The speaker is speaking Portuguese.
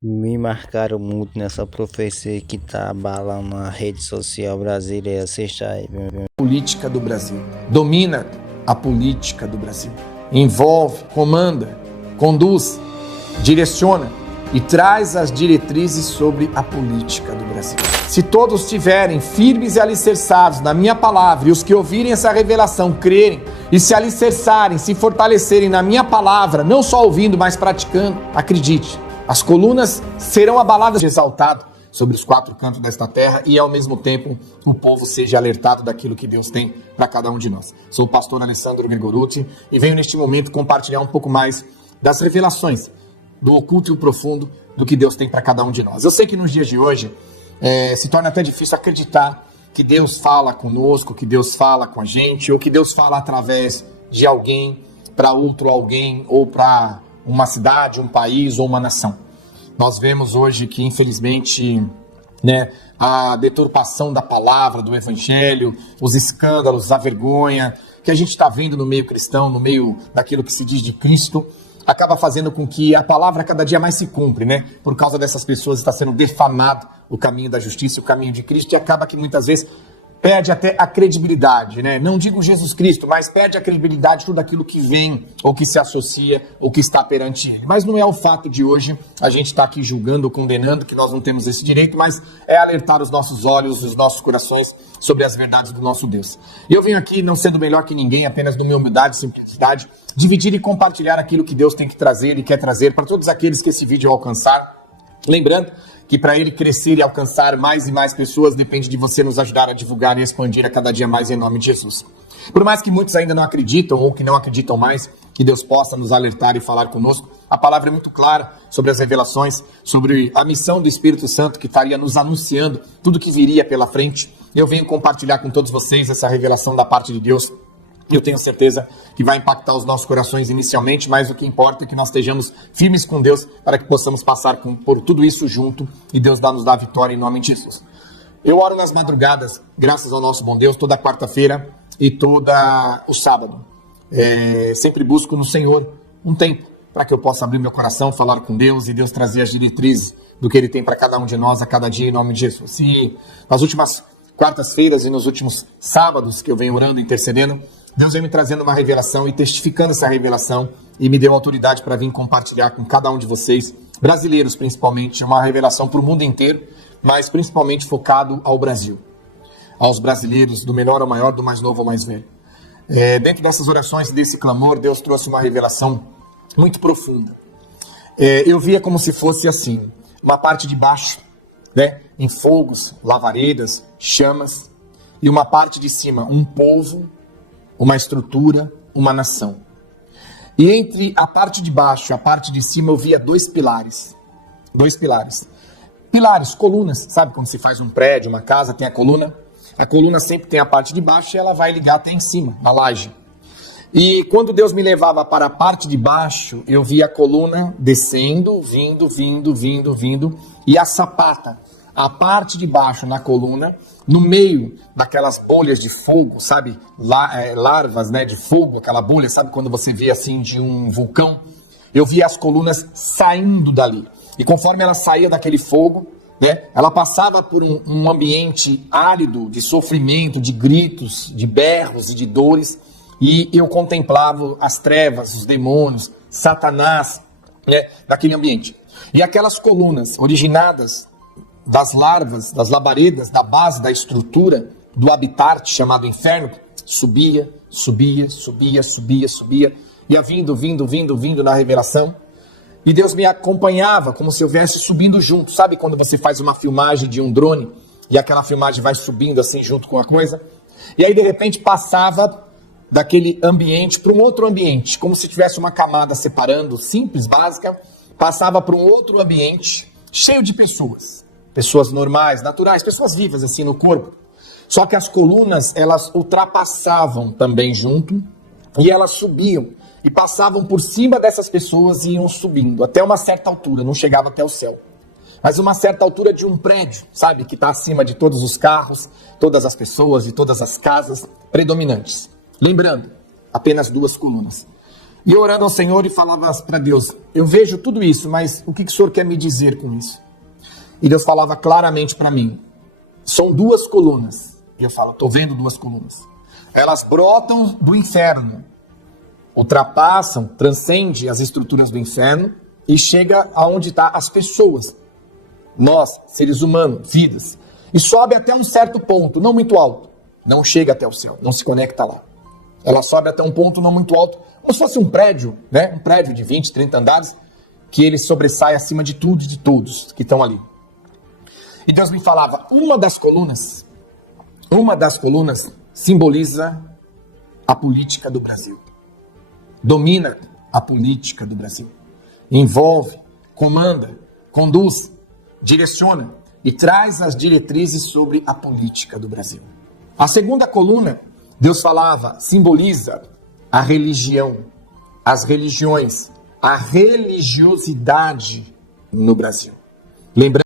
Me marcaram muito nessa profecia que tá abalando a rede social brasileira. Assista aí, meu. Política do Brasil. Domina a política do Brasil. Envolve, comanda, conduz, direciona e traz as diretrizes sobre a política do Brasil. Se todos estiverem firmes e alicerçados na minha palavra, e os que ouvirem essa revelação crerem e se alicerçarem, se fortalecerem na minha palavra, não só ouvindo, mas praticando, acredite, as colunas serão abaladas de exaltado sobre os quatro cantos desta terra e, ao mesmo tempo, o povo seja alertado daquilo que Deus tem para cada um de nós. Sou o pastor Alessandro Gregorucci e venho neste momento compartilhar um pouco mais das revelações do oculto e o profundo do que Deus tem para cada um de nós. Eu sei que nos dias de hoje se torna até difícil acreditar que Deus fala conosco, que Deus fala com a gente, ou que Deus fala através de alguém para outro alguém, ou para uma cidade, um país ou uma nação. Nós vemos hoje que, infelizmente, a deturpação da palavra, do evangelho, os escândalos, a vergonha que a gente está vendo no meio cristão, no meio daquilo que se diz de Cristo, acaba fazendo com que a palavra cada dia mais se cumpre, Por causa dessas pessoas está sendo defamado o caminho da justiça, o caminho de Cristo, e acaba que muitas vezes perde até a credibilidade, Não digo Jesus Cristo, mas perde a credibilidade de tudo aquilo que vem, ou que se associa, ou que está perante Ele. Mas não é o fato de hoje a gente estar aqui julgando ou condenando, que nós não temos esse direito, mas é alertar os nossos olhos, os nossos corações sobre as verdades do nosso Deus. E eu venho aqui não sendo melhor que ninguém, apenas na minha humildade e simplicidade, dividir e compartilhar aquilo que Deus tem que trazer e quer trazer para todos aqueles que esse vídeo alcançar. Lembrando que para ele crescer e alcançar mais e mais pessoas, depende de você nos ajudar a divulgar e expandir a cada dia mais em nome de Jesus. Por mais que muitos ainda não acreditam ou que não acreditam mais que Deus possa nos alertar e falar conosco, a palavra é muito clara sobre as revelações, sobre a missão do Espírito Santo que estaria nos anunciando tudo que viria pela frente. Eu venho compartilhar com todos vocês essa revelação da parte de Deus. Eu tenho certeza que vai impactar os nossos corações inicialmente, mas o que importa é que nós estejamos firmes com Deus para que possamos passar por tudo isso junto e Deus nos dá a vitória em nome de Jesus. Eu oro nas madrugadas, graças ao nosso bom Deus, toda quarta-feira e todo o sábado. Sempre busco no Senhor um tempo para que eu possa abrir meu coração, falar com Deus e Deus trazer as diretrizes do que Ele tem para cada um de nós a cada dia em nome de Jesus. E nas últimas quartas-feiras e nos últimos sábados que eu venho orando, intercedendo, Deus vem me trazendo uma revelação e testificando essa revelação e me deu autoridade para vir compartilhar com cada um de vocês, brasileiros principalmente, uma revelação para o mundo inteiro, mas principalmente focado ao Brasil, aos brasileiros, do menor ao maior, do mais novo ao mais velho. Dentro dessas orações e desse clamor, Deus trouxe uma revelação muito profunda. Eu via como se fosse assim, uma parte de baixo, em fogos, lavaredas, chamas, e uma parte de cima, um povo, uma estrutura, uma nação. E entre a parte de baixo e a parte de cima eu via dois pilares. Pilares, colunas, sabe como se faz um prédio, uma casa, tem a coluna? A coluna sempre tem a parte de baixo e ela vai ligar até em cima, na laje. E quando Deus me levava para a parte de baixo, eu via a coluna descendo, vindo, e a sapata, a parte de baixo na coluna, no meio daquelas bolhas de fogo, sabe? Larvas, de fogo, aquela bolha, sabe? Quando você vê assim de um vulcão, eu via as colunas saindo dali. E conforme ela saía daquele fogo, ela passava por um ambiente árido de sofrimento, de gritos, de berros e de dores. E eu contemplava as trevas, os demônios, Satanás, daquele ambiente. E aquelas colunas originadas das larvas, das labaredas, da base da estrutura do habitat chamado inferno, subia, ia vindo na revelação, e Deus me acompanhava como se eu viesse subindo junto. Sabe quando você faz uma filmagem de um drone e aquela filmagem vai subindo assim junto com a coisa? E aí de repente passava daquele ambiente para um outro ambiente, como se tivesse uma camada separando, simples, básica, passava para um outro ambiente cheio de pessoas normais, naturais, pessoas vivas assim no corpo. Só que as colunas, elas ultrapassavam também junto e elas subiam e passavam por cima dessas pessoas e iam subindo até uma certa altura, não chegava até o céu. Mas uma certa altura de um prédio, sabe, que está acima de todos os carros, todas as pessoas e todas as casas predominantes. Lembrando, apenas duas colunas. E eu orando ao Senhor e falava para Deus, eu vejo tudo isso, mas o que o Senhor quer me dizer com isso? E Deus falava claramente para mim, são duas colunas. E eu falo, estou vendo duas colunas. Elas brotam do inferno, ultrapassam, transcendem as estruturas do inferno e chega aonde estão as pessoas. Nós, seres humanos, vidas. E sobe até um certo ponto, não muito alto. Não chega até o céu, não se conecta lá. Ela sobe até um ponto não muito alto, como se fosse um prédio, né? Um prédio de 20, 30 andares, que ele sobressai acima de tudo e de todos que estão ali. E Deus me falava, uma das colunas simboliza a política do Brasil. Domina a política do Brasil. Envolve, comanda, conduz, direciona e traz as diretrizes sobre a política do Brasil. A segunda coluna, Deus falava, simboliza a religião, as religiões, a religiosidade no Brasil. Lembrando